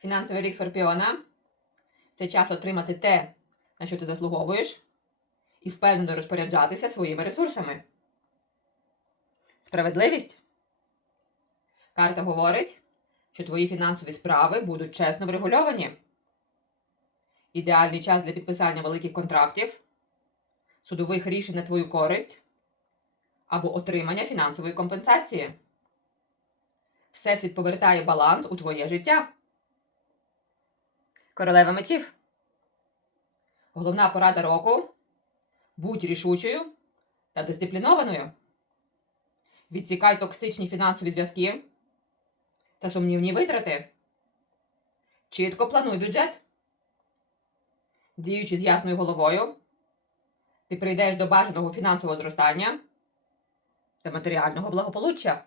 Фінансовий рік Скорпіона це час отримати те, на що ти заслуговуєш, і впевнено розпоряджатися своїми ресурсами. Справедливість. Карта говорить, що твої фінансові справи будуть чесно врегульовані. Ідеальний час для підписання великих контрактів, судових рішень на твою користь або отримання фінансової компенсації. Всесвіт повертає баланс у твоє життя. Королева мечів. Головна порада року. Будь рішучою та дисциплінованою. Відсікай токсичні фінансові зв'язки та сумнівні витрати. Чітко плануй бюджет. Діючи з ясною головою, ти прийдеш до бажаного фінансового зростання та матеріального благополуччя.